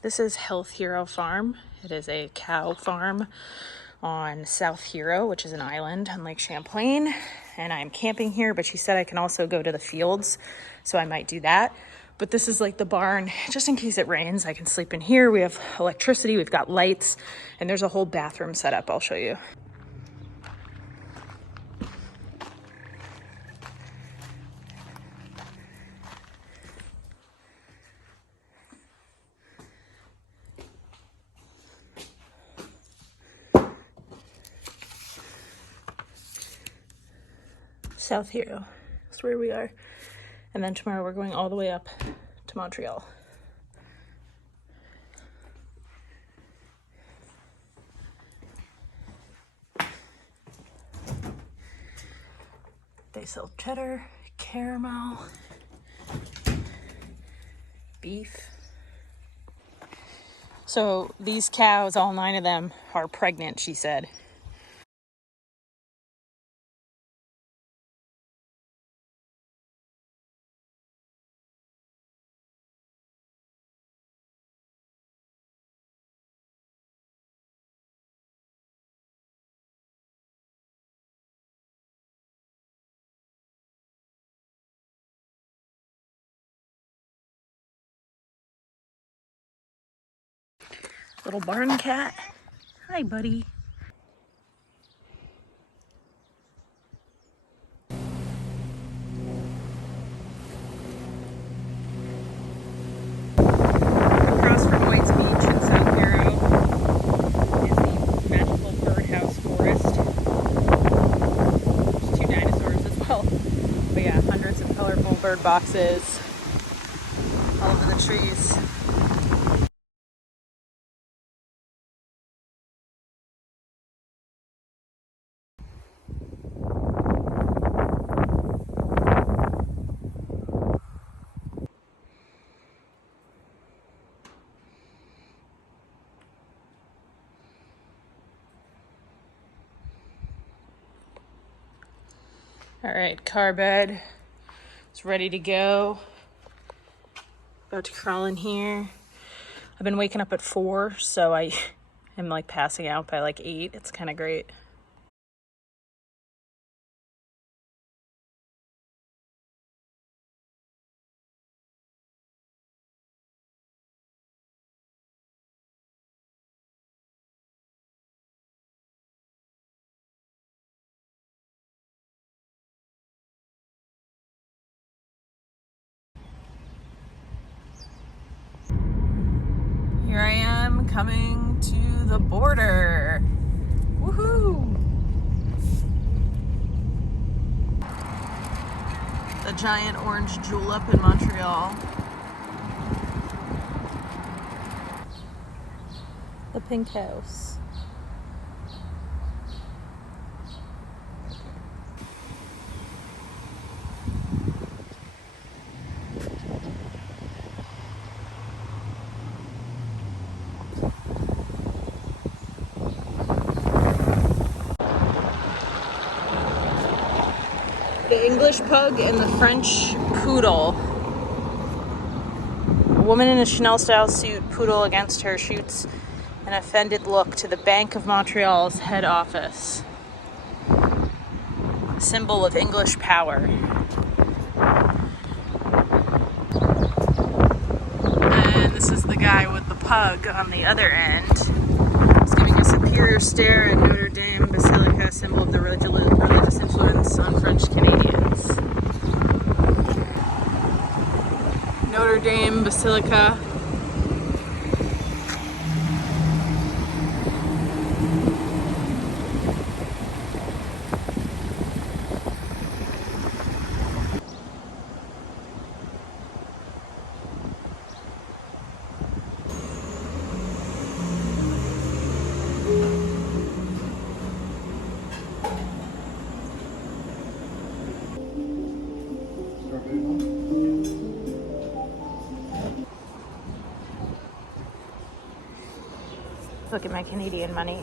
This is Health Hero Farm. It is a cow farm on South Hero, which is an island on Lake Champlain. And I'm camping here, but she said I can also go to the fields, so I might do that. But this is like the barn, just in case it rains. I can sleep in here. We have electricity, we've got lights, and there's a whole bathroom set up. I'll show you. South Hero, that's where we are. And then tomorrow we're going all the way up to Montreal. They sell cheddar, caramel, beef. So these cows, all 9 of them, are pregnant, she said. Little barn cat. Hi, buddy. Across from White's Beach in South Hero is the magical birdhouse forest. There's 2 dinosaurs as well. But yeah, hundreds of colorful bird boxes all over the trees. All right, car bed is ready to go. About to crawl in here. I've been waking up at 4, so I am like passing out by like 8. It's kind of great. Here I am coming to the border. Woohoo! The giant orange julep in Montreal. The pink house. The English pug and the French poodle. A woman in a Chanel-style suit, poodle against her, shoots an offended look to the Bank of Montreal's head office. A symbol of English power. And this is the guy with the pug on the other end. He's giving a superior stare at Notre Dame Basilica, symbol of the religious influence on French Canadians. Notre Dame Basilica. Look at my Canadian money.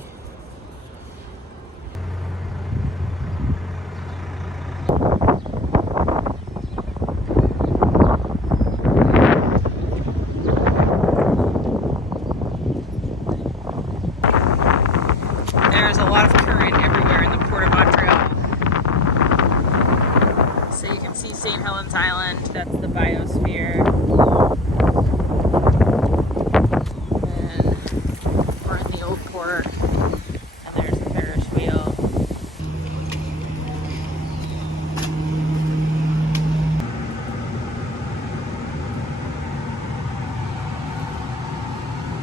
Helens Island. That's the biosphere. And we're in the old port, and there's the Ferris wheel.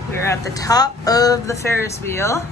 We're at the top of the Ferris wheel.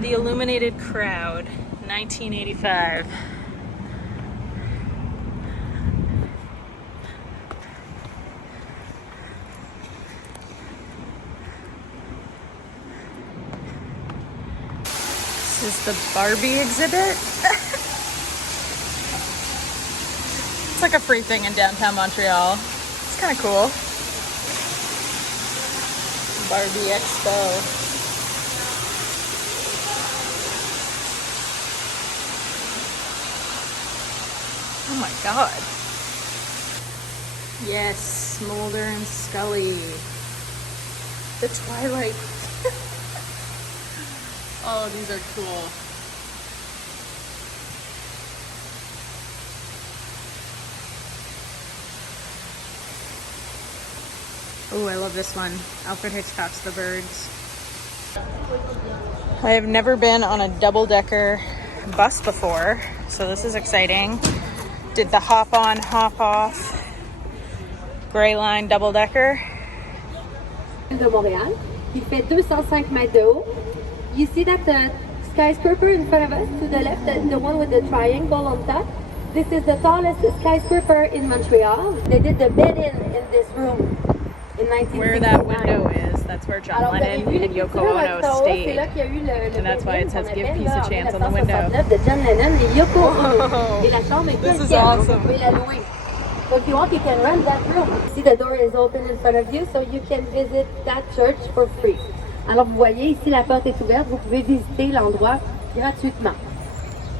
The Illuminated Crowd, 1985. This is the Barbie exhibit. It's like a free thing in downtown Montreal. It's kind of cool. Barbie Expo. Oh my god. Yes, Mulder and Scully. The Twilight. Oh, these are cool. Oh, I love this one. Alfred Hitchcock's The Birds. I have never been on a double-decker bus before, so this is exciting. Did the hop on, hop off Gray Line double-decker. De Montréal, qui fait 205 mètres de haut. You see that skyscraper in front of us to the left, the one with the triangle on top? This is the tallest skyscraper in Montreal. They did the bed-in this room in 1969. Where that window is, that's where John Lennon and Yoko Ono stayed. And that's why it says give peace a chance on the window. De John Lennon et Yoko Ono. Et la chambre est This is awesome. Vous pouvez la louer. So if you want, you can rent that room. See, the door is open in front of you, so you can visit that church for free. Alors, vous voyez, ici, la porte est ouverte. Vous pouvez visiter l'endroit gratuitement.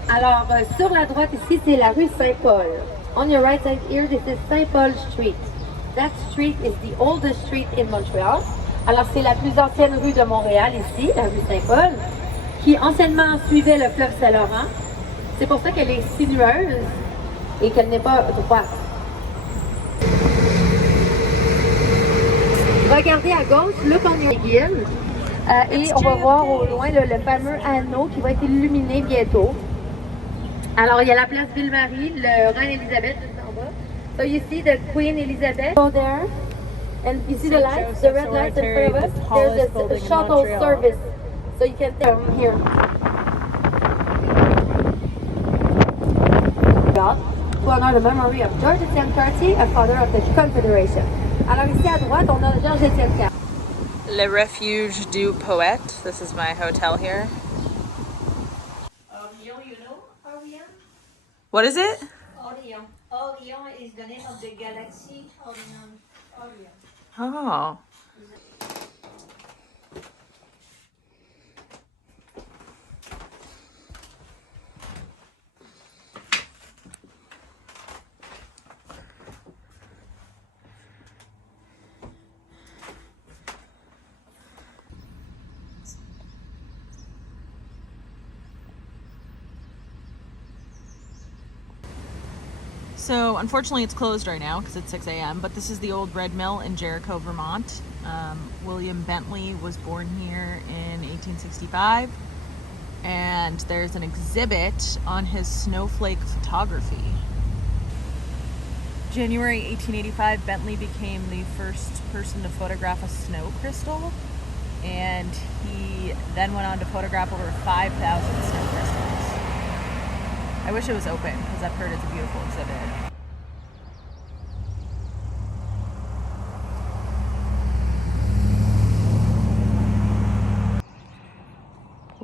Alors, sur la droite, ici, c'est la rue Saint-Paul. On your right side here, this is Saint-Paul Street. That street is the oldest street in Montreal. Alors, c'est la plus ancienne rue de Montréal, ici, la rue Saint-Paul, qui anciennement suivait le fleuve Saint-Laurent. C'est pour ça qu'elle est sinueuse et qu'elle n'est pas droite. Regardez à gauche, look on your guide, et on va voir au loin le fameux anneau qui va être illuminé bientôt. Alors, il y a la place Ville-Marie, le Reine Elisabeth juste en bas. So you see the Queen Elizabeth go there, and you see the lights, the red lights in front of us. There's a shuttle service, so you can take from here. To honor the memory of George Etienne Cartier, a father of the Confederation. Alors ici à droite, on a Georges Etienne Cartier. Le Refuge du Poète. This is my hotel here. Orion, you know Orion? What is it? Orion. Orion is the name of the galaxy. Orion. Orion. Oh. So unfortunately it's closed right now because it's 6 a.m. But this is the old bread mill in Jericho, Vermont. William Bentley was born here in 1865, and there's an exhibit on his snowflake photography. January 1885, Bentley became the first person to photograph a snow crystal, and he then went on to photograph over 5,000 snow crystals. I wish it was open because I've heard it's a beautiful exhibit.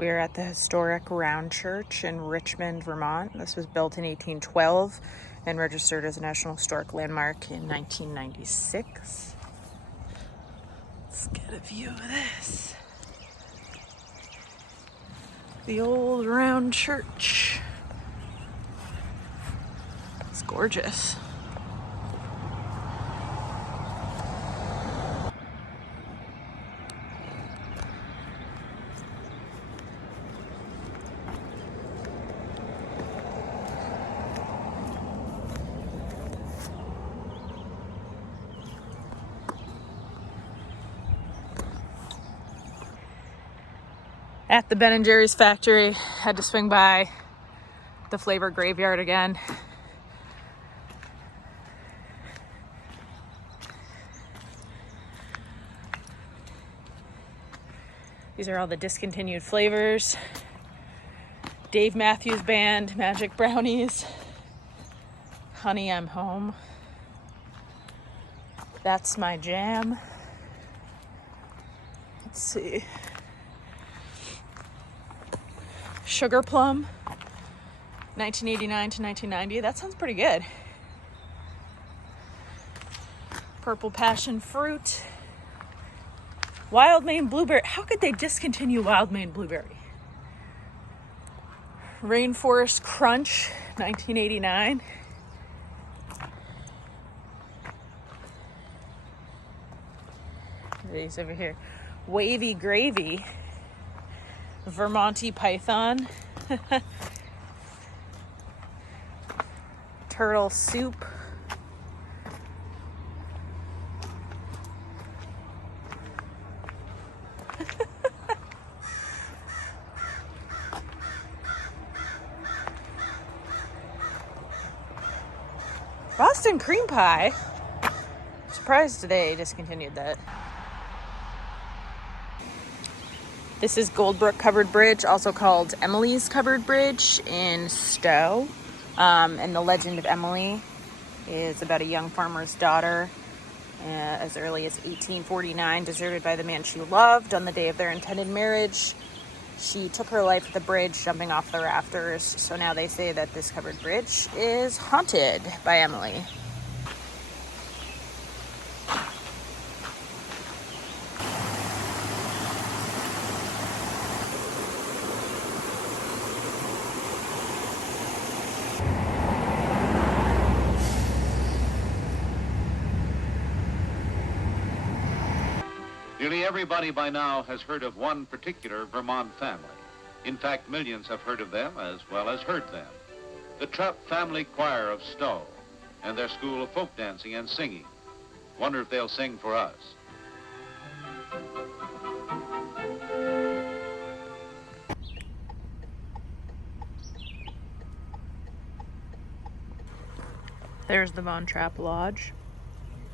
We are at the historic Round Church in Richmond, Vermont. This was built in 1812 and registered as a National Historic Landmark in 1996. Let's get a view of this. The old Round Church. It's gorgeous. At the Ben & Jerry's factory, had to swing by the Flavor Graveyard again. These are all the discontinued flavors. Dave Matthews Band, Magic Brownies, Honey I'm Home. That's My Jam. Let's see. Sugar Plum, 1989 to 1990. That sounds pretty good. Purple Passion Fruit. Wild Maine Blueberry. How could they discontinue Wild Maine Blueberry? Rainforest Crunch, 1989. These over here. Wavy Gravy. Vermonty Python. Turtle Soup. Boston Cream Pie. Surprised they discontinued that. This is Goldbrook Covered Bridge, also called Emily's Covered Bridge in Stowe. And the legend of Emily is about a young farmer's daughter as early as 1849, deserted by the man she loved on the day of their intended marriage. She took her life at the bridge, jumping off the rafters. So now they say that this covered bridge is haunted by Emily. Nearly everybody by now has heard of one particular Vermont family. In fact, millions have heard of them as well as heard them. The Trapp Family Choir of Stowe and their school of folk dancing and singing. Wonder if they'll sing for us. There's the Von Trapp Lodge.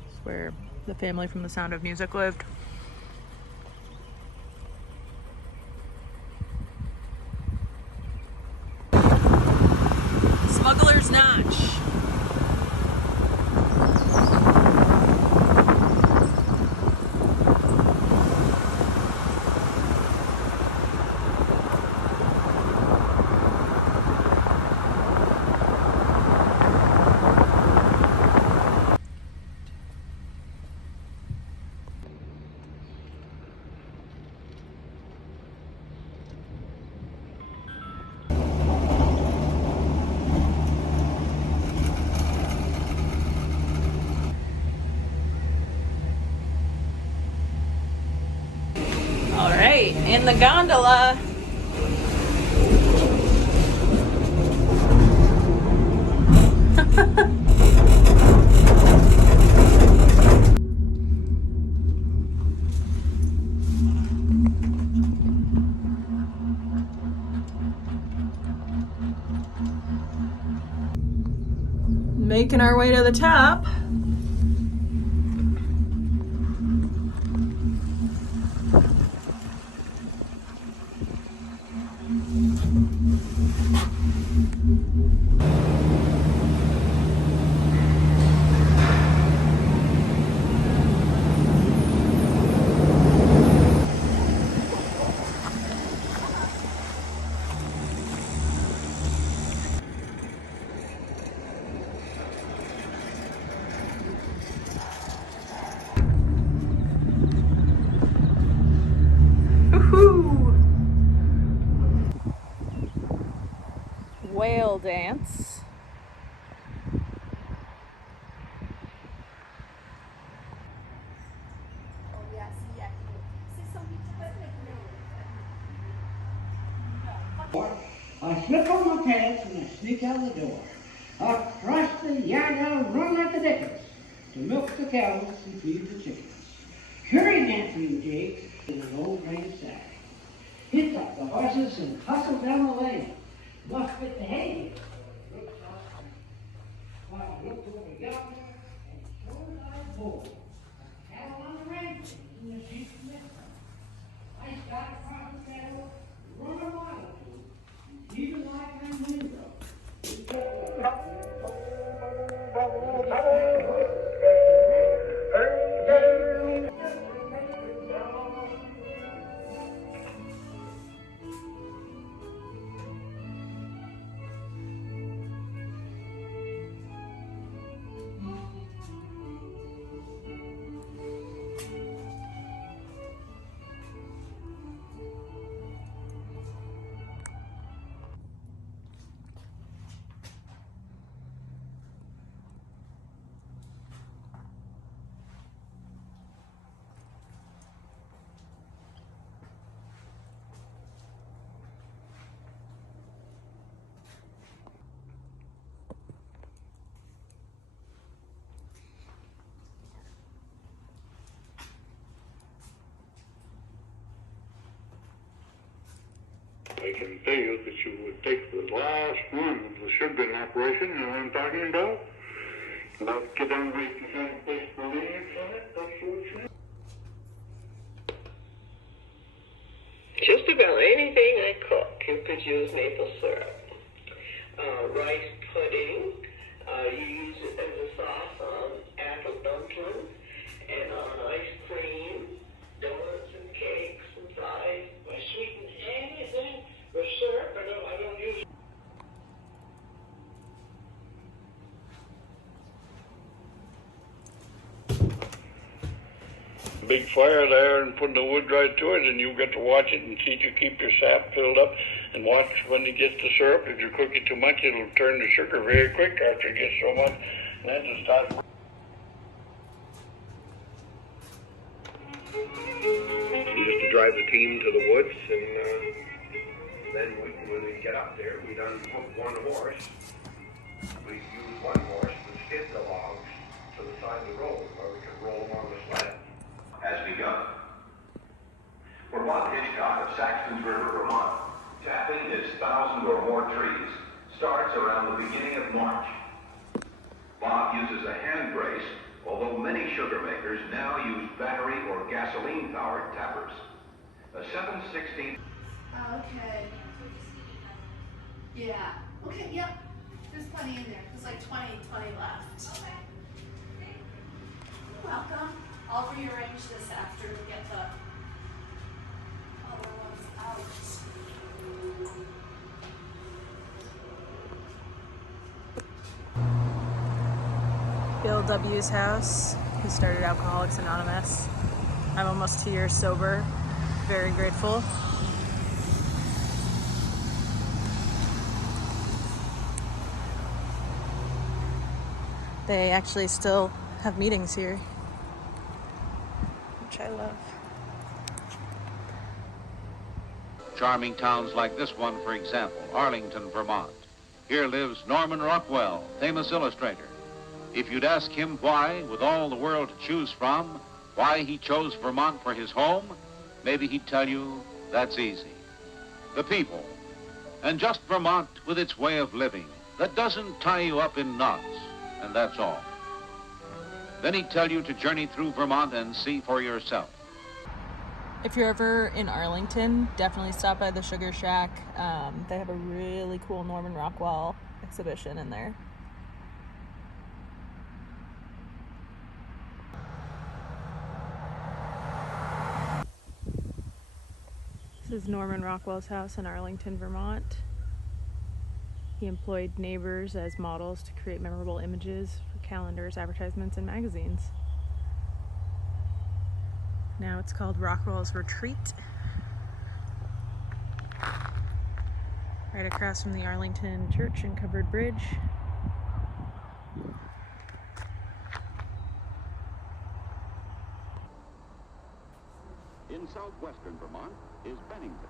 It's where the family from The Sound of Music lived. Smugglers Notch. All right, in the gondola. Making our way to the top. tail dance. I slip on my pants and I sneak out the door. Across the yard I'll run like the dickens to milk the cows and feed the chickens. Curry dancing Jake in an old gray sack. Hit up the horses and hustle down the lane. Must fit the hay. While I look over yonder and sure as I board. Cattle on the range in the sheep mist. I got across the cattle, run a mile or two, even like my window. I can tell you that you would take the last one of the sugar operation, you know what I'm talking about? About get down to the same place to leave on it, that's what you Just about anything I cook, you could use maple syrup. Rice pudding, you use it as a sauce on apple dumplings and on ice cream, donuts and cakes and pies. I sweeten anything with syrup, I don't use. big fire there and putting the wood right to it, and you get to watch it and see to keep your sap filled up and watch when it gets the syrup. If you cook it too much, it'll turn to sugar very quick after it gets so much. And then it starts. We used to drive the team to the woods, and then when we get up there, we'd unhook one horse. We'd use one horse to skid the logs to the side of the road where we could roll them on the sled. Has begun. For Bob Hitchcock of Saxton's River, Vermont, tapping his 1,000 or more trees starts around the beginning of March. Bob uses a hand brace, although many sugar makers now use battery or gasoline-powered tappers. A 7/16. Okay. Yeah. Okay, yep. There's plenty in there. There's like 20 left. Okay. You're welcome. I'll rearrange this after we get the other ones out. Bill W.'s house. He started Alcoholics Anonymous. I'm almost 2 years sober. Very grateful. They actually still have meetings here, which I love. Charming towns like this one, for example, Arlington, Vermont. Here lives Norman Rockwell, famous illustrator. If you'd ask him why, with all the world to choose from, why he chose Vermont for his home, maybe he'd tell you that's easy. The people, and just Vermont with its way of living that doesn't tie you up in knots, and that's all. Then he'd tell you to journey through Vermont and see for yourself. If you're ever in Arlington, definitely stop by the Sugar Shack. They have a really cool Norman Rockwell exhibition in there. This is Norman Rockwell's house in Arlington, Vermont. He employed neighbors as models to create memorable images for calendars, advertisements, and magazines. Now it's called Rockwell's Retreat. right across from the Arlington Church and Covered Bridge. In southwestern Vermont is Bennington,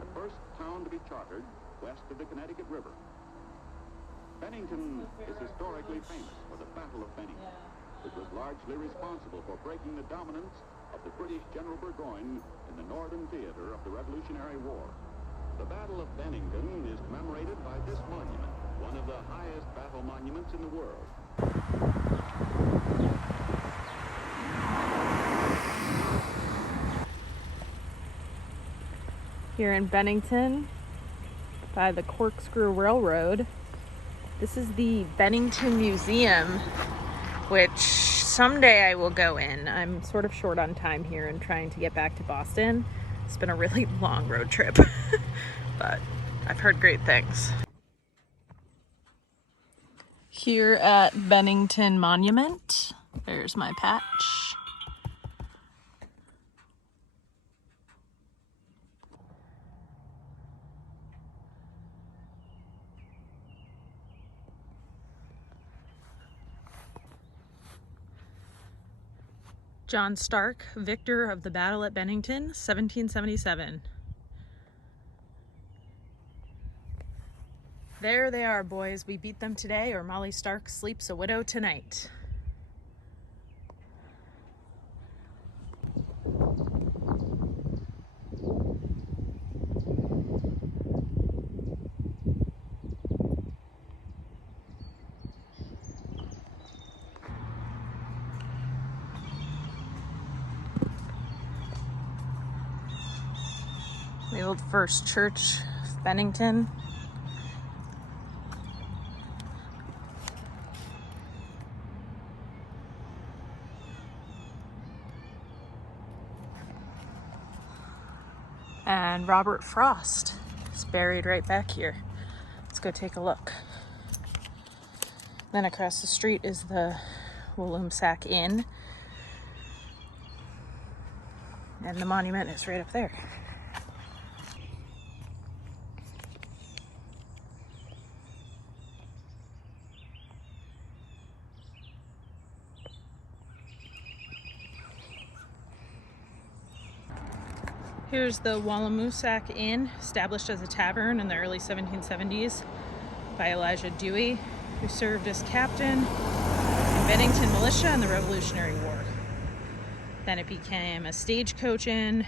the first town to be chartered west of the Connecticut River. Bennington is historically famous for the Battle of Bennington, which was largely responsible for breaking the dominance of the British General Burgoyne in the northern theater of the Revolutionary War. The Battle of Bennington is commemorated by this monument, one of the highest battle monuments in the world. Here in Bennington, by the Corkscrew Railroad, this is the Bennington Museum, which someday I will go in. I'm sort of short on time here and trying to get back to Boston. It's been a really long road trip, but I've heard great things. Here at Bennington Monument, there's my patch. John Stark, victor of the battle at Bennington, 1777. There they are, boys. We beat them today, or Molly Stark sleeps a widow tonight. The old First Church of Bennington. And Robert Frost is buried right back here. Let's go take a look. Then across the street is the Walloomsac Inn. And the monument is right up there. Here's the Walloomsac Inn, established as a tavern in the early 1770s by Elijah Dewey, who served as captain in Bennington militia in the Revolutionary War. Then it became a stagecoach inn,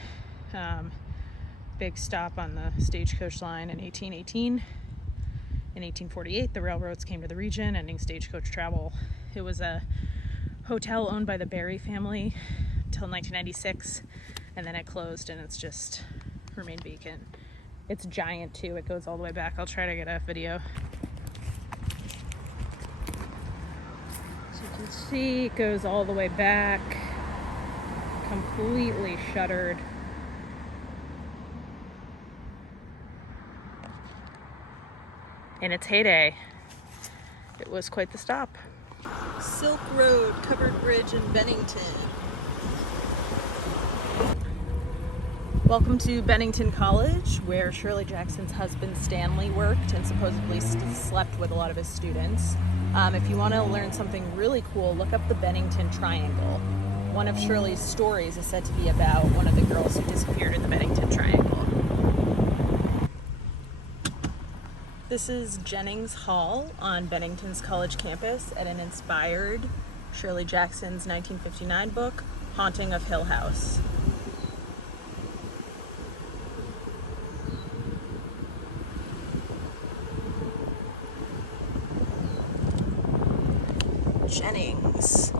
big stop on the stagecoach line in 1818. In 1848, the railroads came to the region, ending stagecoach travel. It was a hotel owned by the Barry family until 1996. And then it closed and it's just remained vacant. It's giant too, it goes all the way back. I'll try to get a video. So you can see it goes all the way back, completely shuttered. In its heyday, it was quite the stop. Silk Road Covered Bridge in Bennington. Welcome to Bennington College, where Shirley Jackson's husband Stanley worked and supposedly slept with a lot of his students. If you want to learn something really cool, look up the Bennington Triangle. One of Shirley's stories is said to be about one of the girls who disappeared in the Bennington Triangle. This is Jennings Hall on Bennington's college campus, and it inspired Shirley Jackson's 1959 book, Haunting of Hill House. Jennings.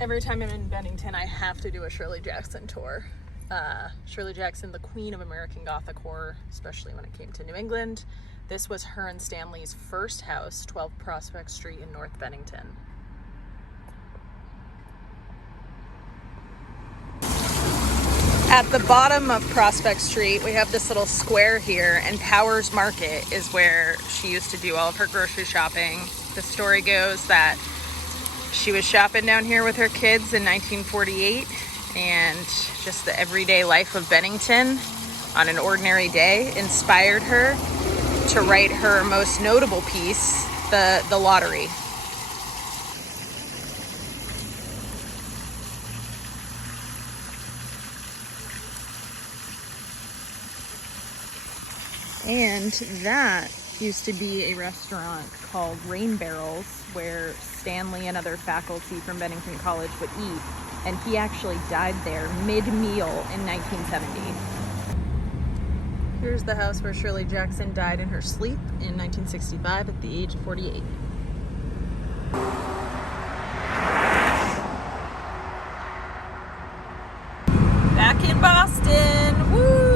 Every time I'm in Bennington, I have to do a Shirley Jackson tour. Shirley Jackson, the queen of American Gothic horror, especially when it came to New England. This was her and Stanley's first house, 12 Prospect Street in North Bennington. At the bottom of Prospect Street, we have this little square here, and Powers Market is where she used to do all of her grocery shopping. The story goes that she was shopping down here with her kids in 1948, and just the everyday life of Bennington on an ordinary day inspired her to write her most notable piece, The Lottery. And that used to be a restaurant called Rain Barrels, where Stanley and other faculty from Bennington College would eat. And he actually died there mid-meal in 1970. Here's the house where Shirley Jackson died in her sleep in 1965 at the age of 48. Back in Boston, woo!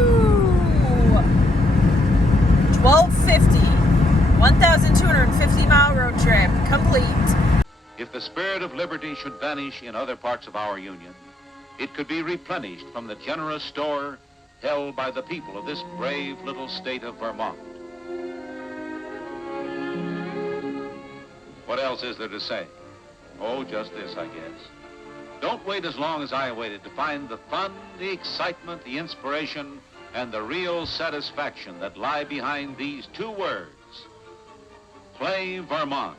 1250, 1,250-mile road trip complete. If the spirit of liberty should vanish in other parts of our union, it could be replenished from the generous store held by the people of this brave little state of Vermont. What else is there to say? Oh, just this, I guess. Don't wait as long as I waited to find the fun, the excitement, the inspiration, and the real satisfaction that lie behind these two words. Play Vermont.